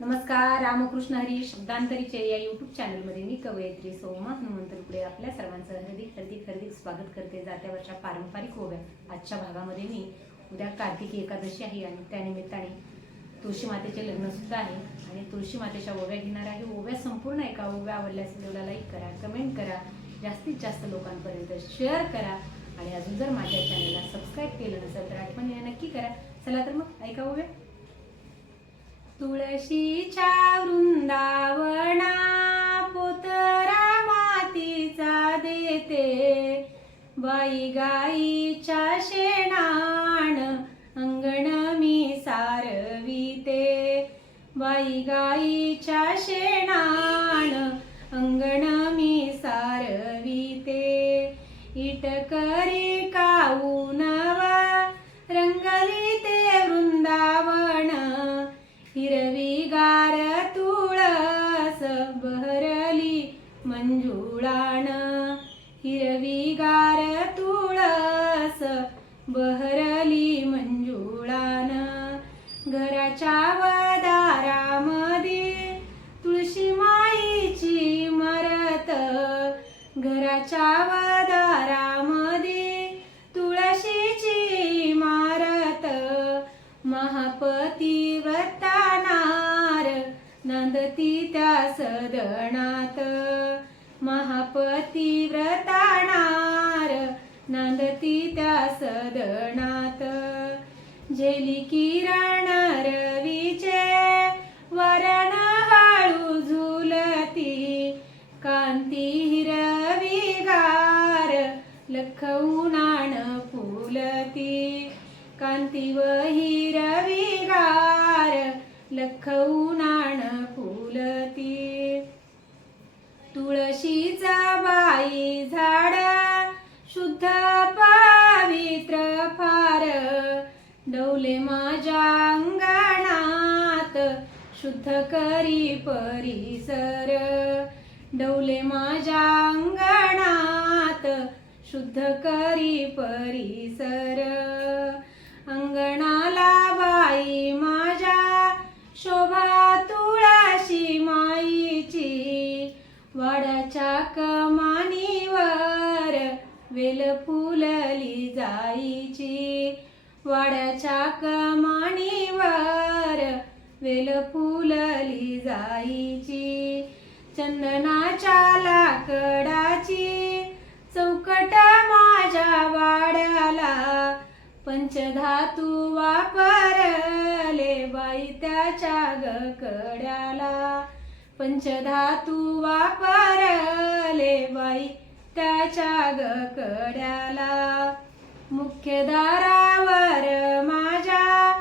नमस्कार रामकृष्ण हरी शब्दांतरीचे या युट्यूब चॅनलमध्ये मी कवयित्री सौमा हनुमंत रुपडे आपल्या सर्वांचं हार्दिक हार्दिक हार्दिक स्वागत करते. जात्या वर्षा पारंपरिक ओव्या. आजच्या भागामध्ये मी उद्या कार्तिकी एकादशी आहे आणि त्यानिमित्ताने तुळशी मातेचे लग्न सुद्धा आहे. आणि तुळशी मातेच्या ओव्या घेणार आहे. ओव्या संपूर्ण ऐका ओव्या आवडल्यास असेल तेवढा लाईक करा कमेंट करा जास्तीत जास्त लोकांपर्यंत शेअर करा. आणि अजून जर माझ्या चॅनलला सबस्क्राईब केलं नसेल तर आठवण नक्की करा. चला तर मग ऐका ओव्या. तुळशीच्या वृंदावना पोतरा मातीचा देते. बाई गाईच्या शेणाण अंगण मी सारविते. बाई गाईच्या शेणाण अंगण मी सारविते. इटकरी काऊन बहरली मंजुळान. घराच्या वदारामध्ये तुळशी माईची मरत. घराच्या वदारामध्ये तुळशीची मारत. महापतिव्रतानार नंदती त्या सदणात महापतिव्रतानार नांदती त्या सदणात झेली किराणा रवीचे वरण हळू झुलती. कांती हिरवी गार लखऊनाण फुलती. कांती व हिरवीगार गार लखऊनाण फुलती. तुळशीचा बाई झा शुद्ध पवित्र फार. डौले माझ्या अंगणात शुद्ध करी परिसर. डौले माझ्या अंगणात शुद्ध करी परिसर. वेल फुलली जाईची. वाड्याच्या कमाणीवर वेल फुलली जाईची. चंदनाच्या लाकडाची चौकट माझ्या वाड्याला. पंचधातू वापरले बाई त्याच्या गकड्याला. पंचधातू वापरले बाई त्याच्या गकड्याला मुख्य दारावर माझ्या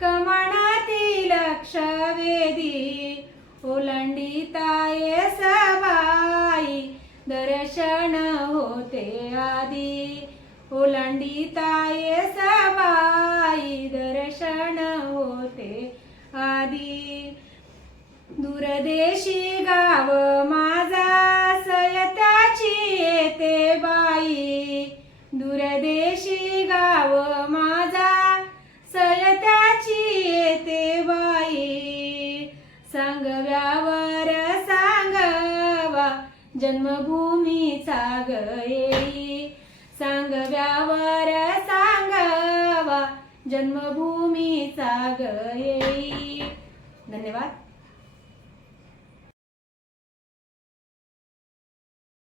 कमानातील लक्षवेधी ओलांडीताये सबाई दर्शन होते आधी. ओलांडीताये सबाई दर्शन होते आधी. दूरदेशी गाव जन्मभूमीचा गयी सांगव्यावर सांगवा. जन्मभूमीचा गयी धन्यवाद.